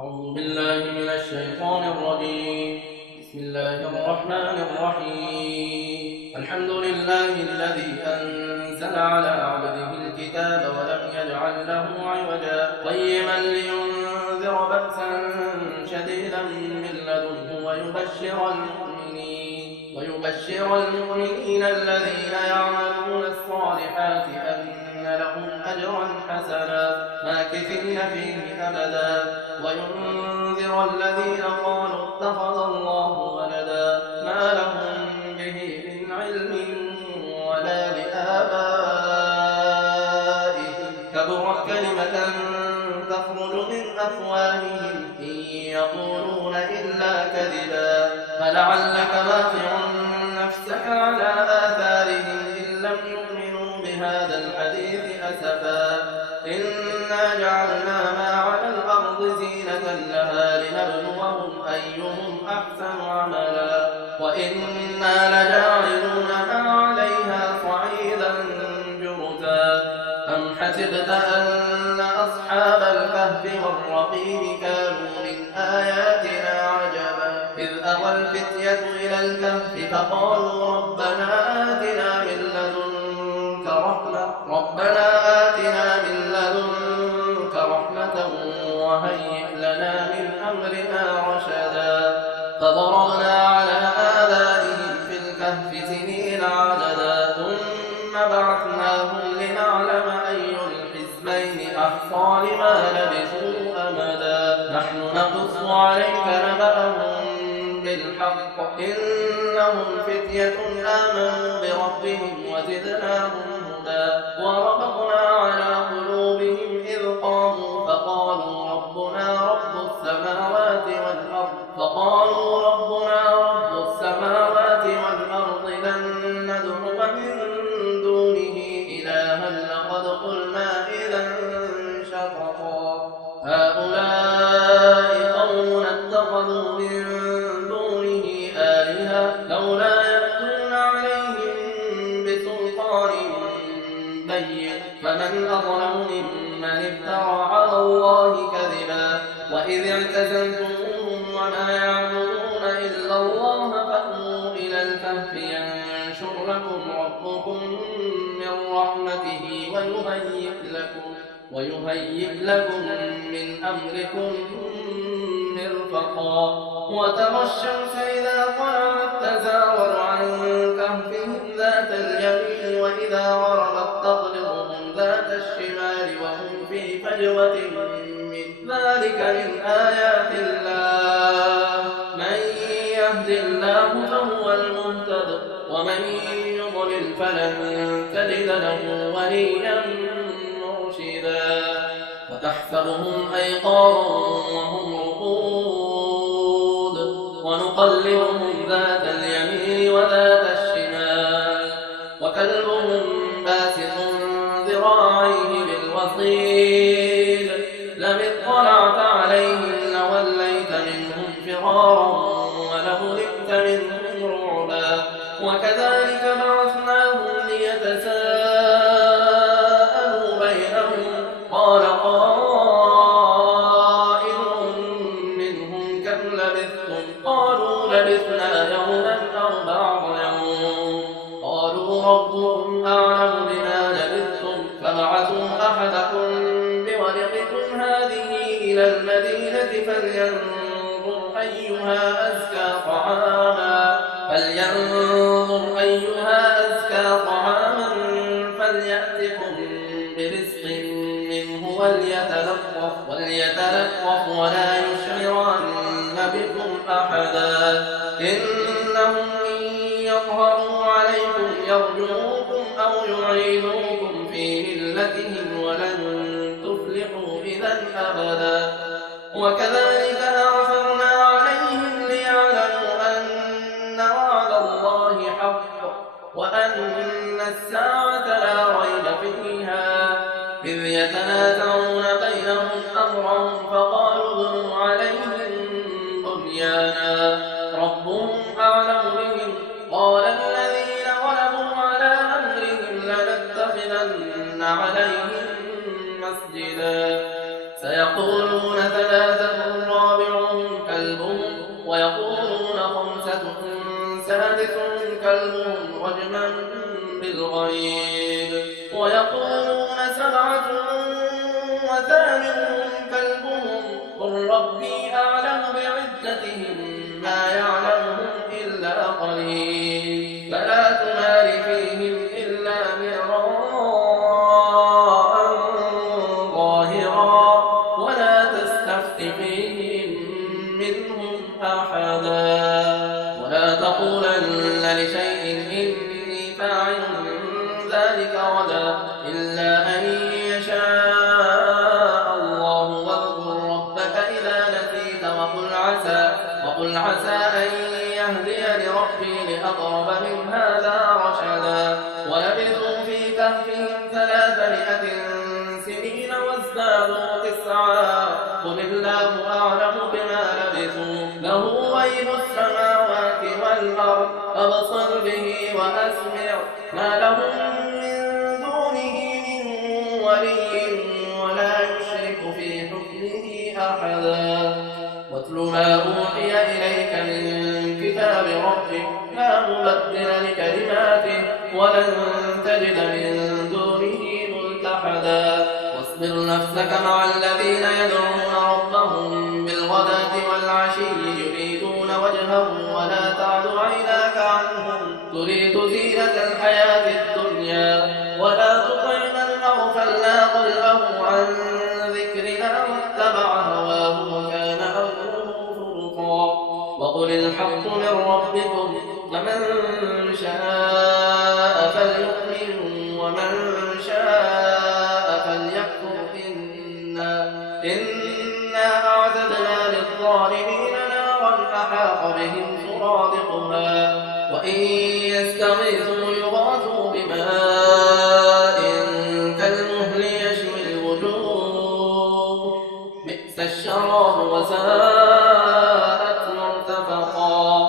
أعوذ بالله من الشيطان الرجيم. بسم الله الرحمن الرحيم. الحمد لله الذي أنزل على عبده الكتاب ولم يجعل له عوجا قيما لينذر بأسا شديدا من لدنه ويبشر المؤمنين الذين يعملون الصالحات أن لهم أجرا حسنا ماكثين فيه أبدا وينذر الذين قالوا اتخذ الله ولدا ما لهم به من علم ولا لآبائهم كبرت كلمة تخرج من أفواههم إن يقولون إلا كذبا فلعلك باخع نفسك على آثارهم إن لم يؤمنوا بهذا الحديث أسفا إنا جعلنا ما على الأرض زينة لها لنبلوهم أيهم أحسن عملا وإنا لجاعلون ما عليها صعيدا جرزا أم حسبت أن أصحاب الكهف والرقيم كانوا من آياتنا عجبا إذ أوى الفتية إلى الكهف فقالوا ربنا آتنا من لدنك رحمة وهيئ لنا من أمرنا رشدا فضربنا على آذانهم في الكهف سنين عددا ثم بعثناهم لنعلم أي الحزبين أحصى لما لبثوا أمدا نحن نقص عليك نبأهم بالحق إنهم فتية آمنوا بربهم وزدناهم هدى وربطنا على قلوبهم إذ قاموا فقالوا ربنا رب السماوات والأرض لن ندعو من دونه إلها لقد قلنا إذا شططا هؤلاء قوم اتخذوا من دونه آلهة لولا يأتون عليهم بسلطان بين فمن أظلم ممن افترى على الله كذبا وإذ اعتزلتموهم وما يعبدون إلا الله فأووا إلى الكهف ينشر لكم ربكم من رحمته ويهيئ لكم من أمركم مرفقا وترى الشمس إذا طلعت تزاور عن كهفهم ذات اليمين وإذا غربت تقرضهم ذات الشمال وهم في فجوة من ذلك من آيات الله من يهد الله فهو المهتد ومن يضلل فلن تجد له وليا مرشدا وتحسبهم أيقاظا وهم رقود ونقلبهم ذات اليمين وذات الشمال وكلبهم باسط ذراعيه بالوصيد لم اطلعت عليهم لوليت منهم فرارا ولملئت منهم رعبا وكذلك بعثناهم ليتساءلوا بينهم قال قائل منهم كم لبثتم قالوا لبثنا يوما أو بعض يوم قالوا ربكم أعلم بما لبثتم فابعثوا أحدكم بورقكم هذه إلى المدينة فلينظر أيها أزكى طعاما فليأتكم برزق منه وليتلطف ولا يشعرن بكم أحدا إنهم إن يظهروا عليكم يرجموكم أو يعيدوكم في ملتهم ولن تفلحوا إذا أبدا وكذلك أعثرنا عليهم ليعلموا أن وعد الله حق وأن الساعة لا ريب فيها إذ يتنازعون بينهم أمرهم فقالوا ابنوا عليهم بنيانا ربهم أعلم بهم قال الذين غلبوا على أمرهم لنتخذن عليهم مسجدا سيقولون ثلاثة ربي أعلم بعدتهم ما يعلمهم إلا قليل فلا تمار فيهم إلا مراء ظاهرا ولا تستفت فيهم منهم أحدا ولا تقولن لشيء إني فاعل ذلك غدا إلا أن يشاء الله واذكر ربك إذا نسيت وقل عسى أن يهديني ربي لأقرب من هذا رشدا ولبثوا في كهفهم 300 سنين وازدادوا 9 قل الله أعلم بما لبثوا له غيب السماوات والأرض أبصر به وأسمع ما لهم من دونه من ولي ولا يشرك في حكمه أحدا واتل ما أوحي إليك من كتاب ربك لا مبدل لكلماته ولن تجد من دونه ملتحدا واصبر نفسك مع الذين يدعون ربهم بالغداة والعشي يريدون وجهه ولا تعد عيناك عنهم تريد زينة الحياة الدنيا ولا تطع من أغفلنا قلبه عن ذكرنا واتبع هواه وكان أمره فرطا وقل الحق من ربكم فمن شاء فليؤمن ومن شاء فليكفر إنا أعتدنا للظالمين نارا أحاط بهم سرادقها وإن يستغيثوا يغاثوا بماء كالمهل يشوي الوجوه بئس الشراب وساءت مرتفقا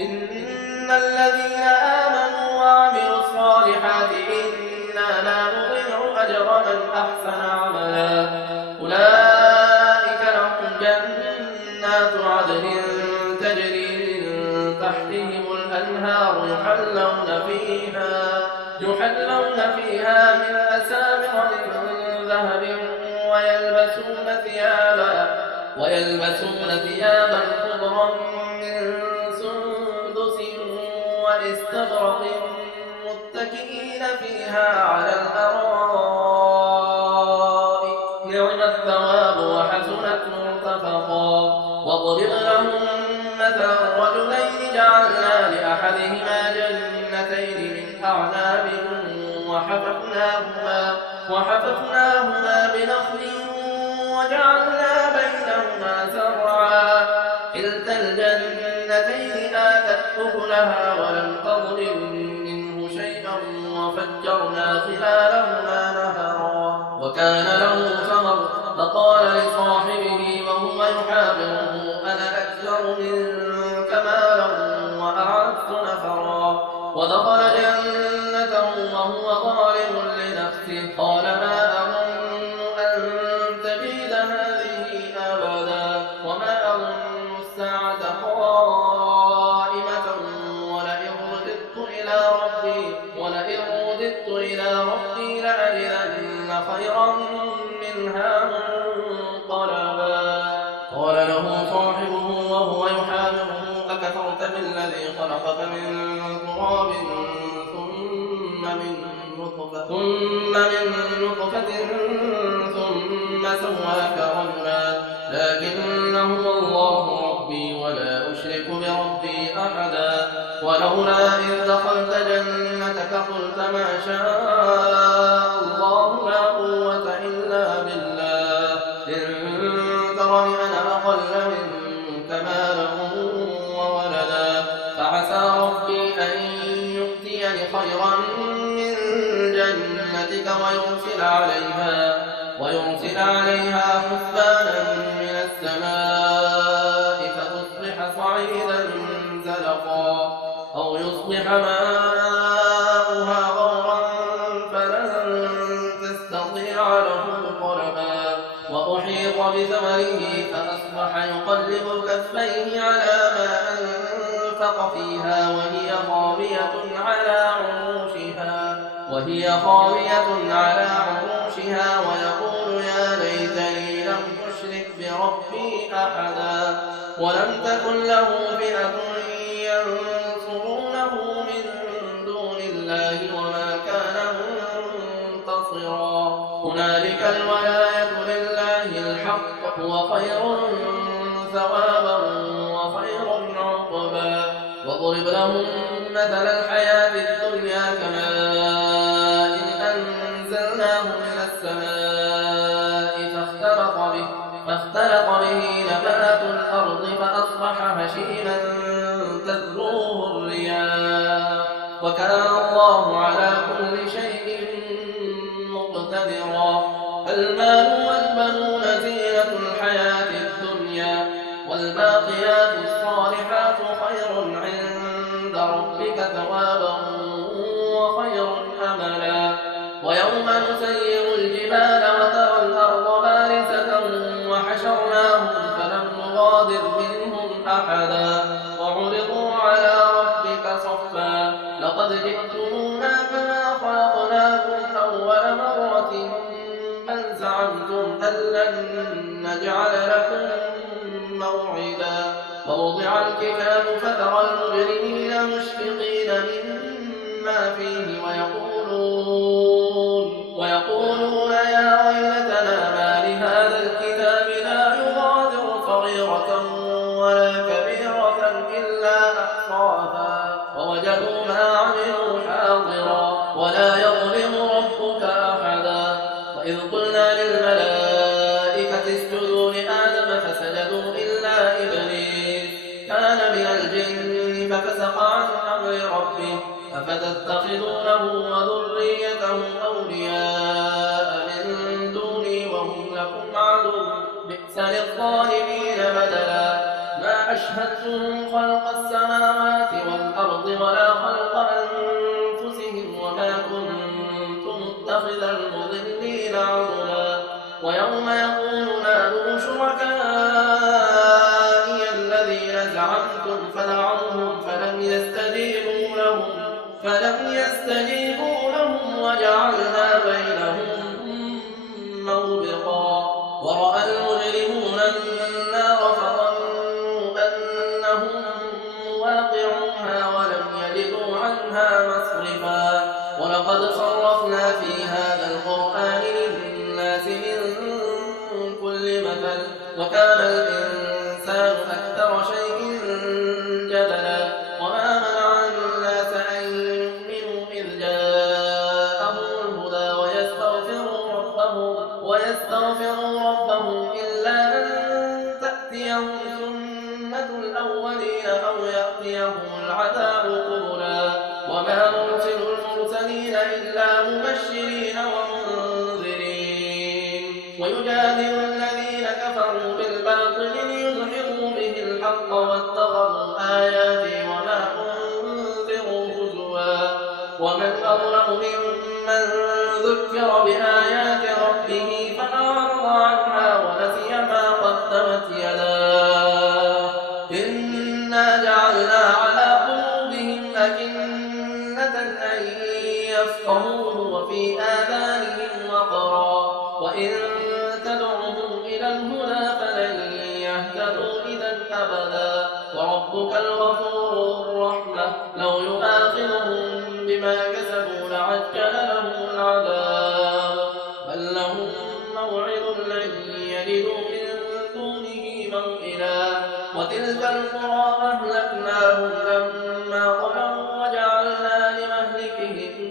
إن الذين آمنوا وعملوا الصالحات إنا لا نضيع أجر من أحسن عملا أولئك لهم جنات عدن تجري من تحتهم الأنهار يحلون فيها من أساور من ذهب ويلبسون ثيابا خضرا من سندس واستبرق متكئين فيها على الأرائك نعم الثواب وحسنت مرتفقا واضرب لهم مثلا رجلين جعلنا لأحدهما جنتين من أعناب وحففناهما بنخل وجعلنا بينهما زرعا كلتا الجنتين آتت أكلها ولم تظلم منه شيئا وفجرنا خلالهما نهرا وكان له ثمر فقال لصاحبه وهو يحاوره أنا أكثر منك مالا وأعز نفرا ودخل جنته وهو ظالم لنفسه قال ما أظن أن تبيد هذه أبدا وما أظن الساعة قائمة ولئن رددت إلى ربي لأجدن خيرا منها منقلبا قال له صاحبه وهو يحاوره أكفرت بالذي خلقك من تراب ثم من نطفة ثم سواك رجلا لكن هو الله ربي ولا أشرك بربي أحدا ولولا إذ دخلت جنتك قلت ما شاء الله لا قوة إلا بالله إن ترني أنا أقل منك مالا وولدا فعسى ربي أن يؤتيني خيرا من جنتك ويرسل عليها حسبانا من السماء فتصبح صعيدا زلقا أو يصبح ماؤها غورا فلن تستطيع له طلبا وأحيط بثمره فأصبح يقلب كفيه على ما أنفق فيها وهي خاوية على عروشها ويقول يا ليتني لم أشرك ربي أحدا ولم تكن له فئة ينصرونه من دون الله وما كان منتصرا هنالك الولاية لله الحق هو خير ثوابا وخير عقبا واضرب لهم مثل الحياة الدنيا كماء أنزلناه من السماء فاختلط به نبات الأرض فأصبح هشيما تذروه الرياح وكان الله على كل شيء مقتدرا المال والبنون زينة الحياة الدنيا والباقيات الصالحات خير عند ربك ثوابا وخير أملا ويوم نسير الجبال وترى الأرض بارزة وحشرناهم فلم نغادر منهم أحدا وعرضوا على ربك صفا لقد جئتمونا كما خلقناكم أول مرة بل زعمتم أن لن نجعل لكم موعدا ووضع الكتاب فترى المجرمين مشفقين مما فيه ويقولون يا ويلتنا ما لهذا الكتاب لا يغادر صغيرة ولا كبيرة إلا أحصاها ووجدوا ما عملوا حاضرا ولا يظلم ربك أحدا وإذ قلنا للملائكة اسجدوا لآدم فسجدوا إلا إبليس كان من الجن ففسق عن أمر ربه أفتتخذونه وذريته أولياء من دوني وهم لكم عدو بئس للظالمين بدلا ما أشهدتهم خلق السماوات والأرض ولا خلق أنفسهم وما كنت متخذ المضلين عضدا ويوم يقول نادوا شركائي الذين زعمتم فدعوهم فلم يستجيبوا لهم وجعلنا بينهم موبقا ورأى المجرمون النار فظنوا أنهم واقعوها ولم يجدوا عنها مصرفا ولقد صرفنا في هذا القرآن للناس من كل مثل وكان الإنسان أكثر شيء جدلا وما منع الناس أن يؤمنوا إذ جاءهم الهدى ويستغفروا ربهم إلا أن تأتيهم سنة الأولين أو يأتيهم العذاب قبلا وما نرسل المرسلين إلا مبشرين ومنذرين ويجادل الذين كفروا بالباطل ليدحضوا به الحق واتخذوا آياتي وما أنذروا هزوا ومن أظلم ممن ذكر بآيات ربه فأعرض عنها ونسي ما قدمت يداه إنا جعلنا على قلوبهم أكنة أن يفقهوه وفي آذانهم وقرا وإن تدعوهم إلى الهدى فلن يهتدوا إذا أبدا وربك الغفور الرحمة لو يؤاخذهم بما كسبوا لعجل لهم العذاب بل لهم موعد لن يجدوا من دونه موئلا وتلك القرى أهلكناهم لما ظلموا وجعلنا لمهلكهم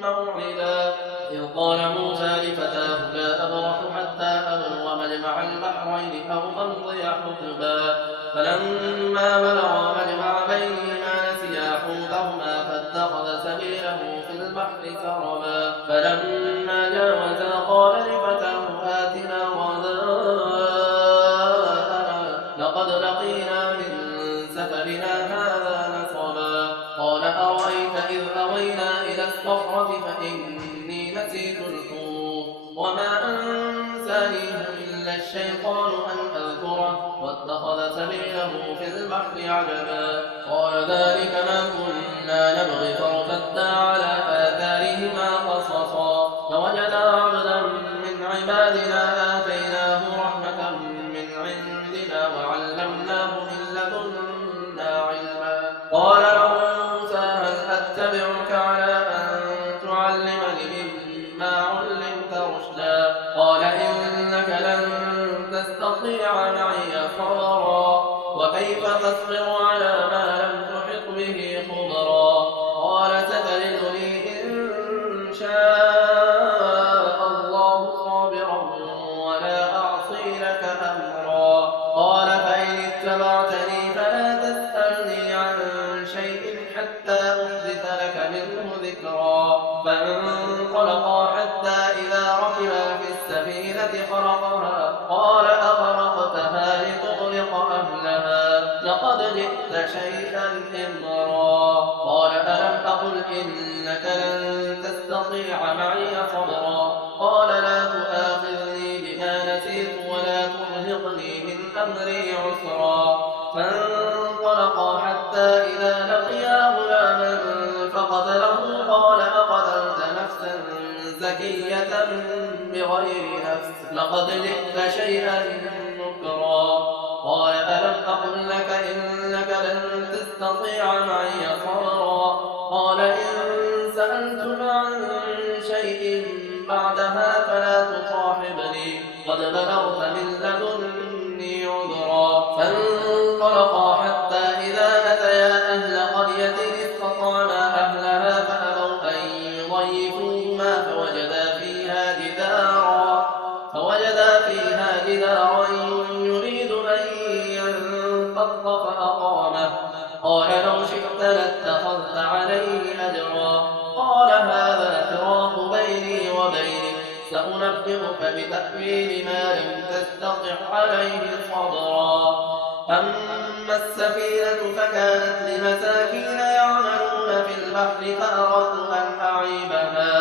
موعدا إذ قال موسى لفتاه لا أبرح حتى أبلغ مجمع البحرين أو أمضي حقبا فلما بلغا مجمع بينهما نسيا حوتهما فاتخذ سبيله في البحر سربا فلما جاوزا قال لفتاه آتنا غداءنا لقد لقينا من سفرنا هذا نصبا قال أرأيت إذ أوينا إلى الصخرة فإني نسيت الحوت وما أنسانيه إلا الشيطان أن أذكره واتخذ سبيله في البحر عجبا قال ذلك ما كنا نبغي فارتدا على آثارهما قصصا فوجدا عبدا من عبادنا آتيناه رحمة من بنا وعلمناه من لدنا علما. قال له موسى هل أتبعك على أن تعلمني مما علمت رشدا؟ قال إنك لن تستطيع معي صبرا وكيف تصبر على ما لم تحط به خبرا؟ قال ستجدني إن شاء الله صابرا ولا أعصي لك أمرا. قال فإن اتبعتني فلا تسألني عن شيء حتى أحدث لك منه ذكرا. فانطلقا حتى إذا ركبا في السفينة خرقها قال أخرقتها لتغرق أهلها لقد جئت شيئا إمرا. قال ألم أقل إنك لن تستطيع معي صبرا؟ قال لا تؤاخذني بما نسيت ولا ترهقني من أمري عسرا. فانطلقا حتى إذا لقيا غلاما فقتله قال أقتلت نفسا زكية بغير نفس لقد جئت شيئا نكرا. قال ألم أقل لك إنك لن تستطيع معي صبرا؟ قال إن سألتك عن شيء بعدها فلا تصاحبني قد بلغت من لدني عذرا. فانطلقا حتى إذا أتيا أهل قرية استطعما أهلها فأبوا أن يضيفوهما فوجدا فيها جدارا يريد أن ينقض فأقامه. قال لو شئت لاتخذت عليه أجرا. قال هذا فراق بيني وبينك سأنبئك بتأويل ما لم تستطع عليه صبرا. أما السفينة فكانت لمساكين يعملون في البحر فأردت أن أعيبها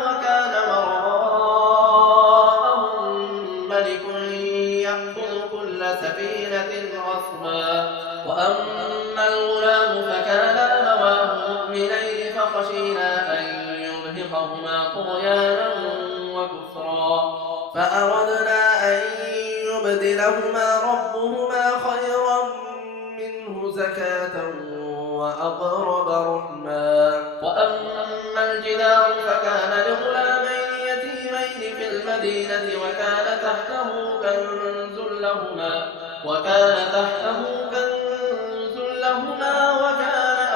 وكان وراءهم ملك يأخذ كل سفينة غصبا. وأما الغلام فكان أبواه مؤمنين فخشينا أن يرهقهما طغيانا وكفرا فأردنا أن يبدلهما ربهما خيرا منه زكاة وأقرب رحما. وأما الجدار فكان لغلامين يتيمين في المدينة وكان تحته كنز لهما وكان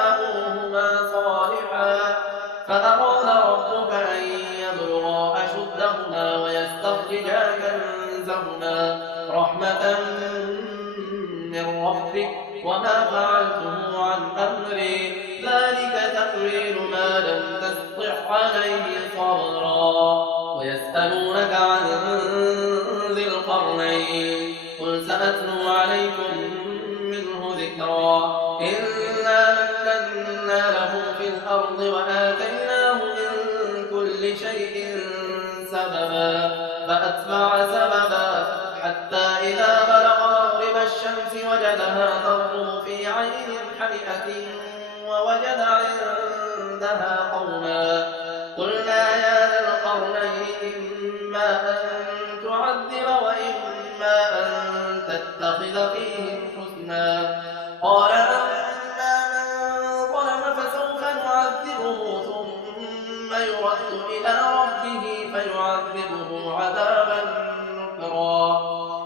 أبوهما صالحا فأراد ربك أن يبلغا أشدهما ويستخرجا كنزهما رحمة من ربك وما فعلته عن أمري ذلك تأويل ما لم تستطع عليه صبرا. ويسألونك عن ذي القرنين قل سأتلو عليكم منه ذكرا. إنا مكنا له في الأرض وآتيناه من كل شيء سببا فأتبع سببا حتى إذا بلغ مغرب الشمس وجدها تغرب في عين حمئة ووجد عندها قوما قلنا يا ذا القرنين إما أن تعذب وإما أن تتخذ فيهم حسنا. قال أما من ظلم فسوف نعذبه ثم يرد إلى ربه فيعذبه عذابا نكرا.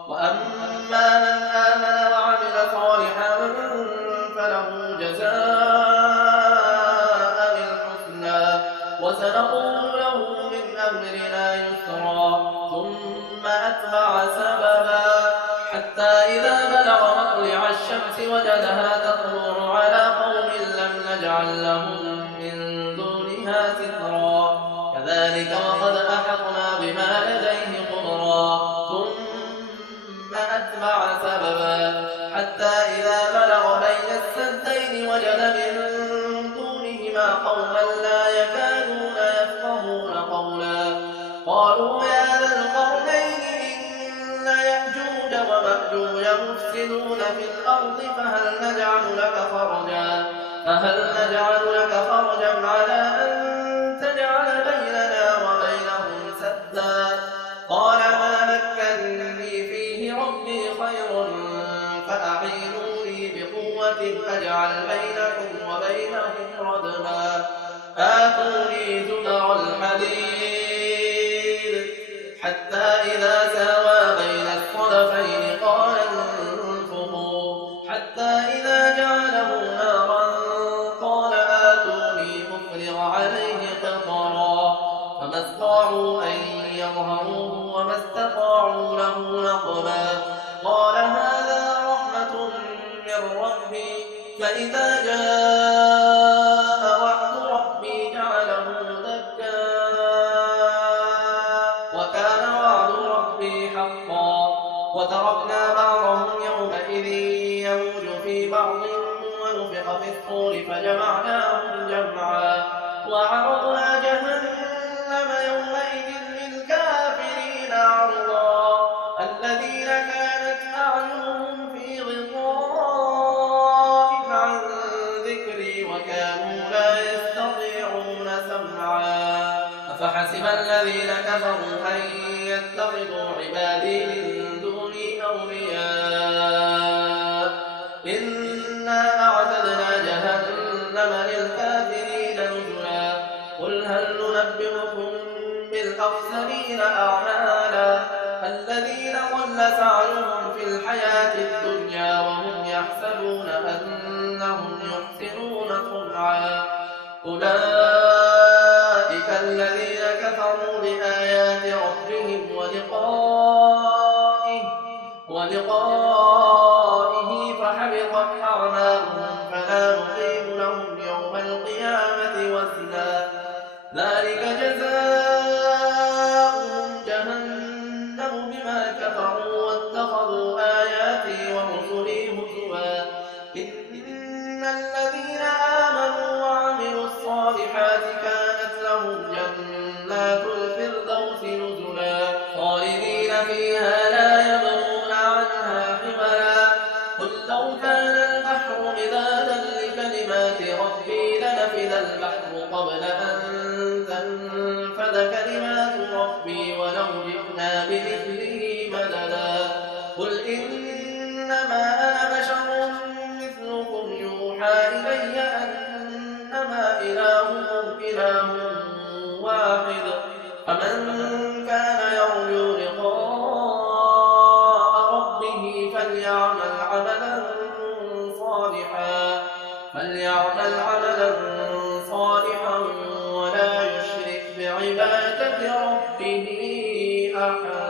وأما من آمن وعمل صالحا فله جزاء الحسنى وسنقول له من أمرنا يسرا. ثم أتبع سببا حتى إذا بلغ مطلع الشمس وجدها تطلع على قوم لم نجعل لهم من دونها سترا. كذلك وقد أحطنا بما لديه خبرا. ثم أتبع سببا حتى إذا بلغ بين السدين وجد من دونهما قوما لا يكادون يفقهون قولا. قالوا يا ذا القرنين إن يأجوج ومأجوج مفسدون في الأرض فهل نجعل لك خرجا على أن تجعل بيننا وبينهم سدا؟ قال ما مكنا ربي خير فأعينوني بقوة أجعل بينكم وبينهم ردما آتوني زبر الحديد حتى إذا ساوى بين الصدفين قال انفخوا حتى إذا جعله نارا قال آتوني أفرغ عليه قطرا فما استطاعوا أن يظهروه وما استطاعوا له نقبا قال هذا رحمة من ربي فإذا جاء وعد ربي جعله دكا وكان وعد ربي حقا وتركنا بعضهم يومئذ يموج في بعض ونفخ في الصور فجمعناهم جمعا وعرضنا جهنم يومئذ للكافرين عرضا الذين كانت أعينهم في غطاء عن ذكري وكانوا لا يستطيعون سمعا أفحسب الذين كفروا أن يتخذوا عبادي من دوني أولياء إنا أعتدنا جهنم للكافرين نزلا قل هل ننبئكم بالأخسرين أعمالا الذين ضل سعيهم في الحياة الدنيا وهم يحسبون أنهم يحسنون صنعا أولئك الذين كفروا بآيات ربهم ولقائه فحبطت أعمالهم فلا نقيم لهم يوم القيامة وزنا ذلك جزاؤهم جهنم بما كفروا واتخذوا آياتي ورسلي هزوا إن الذين آمنوا وعملوا الصالحات كانت لهم جنات الفردوس نزلا خالدين فيها لا يبغون عنها حولا قل لو كان البحر مدادا لكلمات ربي لنفذ البحر قبل أن تنفذ كلمات ربي ولو جئنا بمثله مددا قل إنما أنا بشر مثلكم يوحى إلي أنما إلهكم إله واحد فمن كان يرجو لقاء ربه فليعمل عملا صالحا ولا يشرك بعبادة ربه أحدا.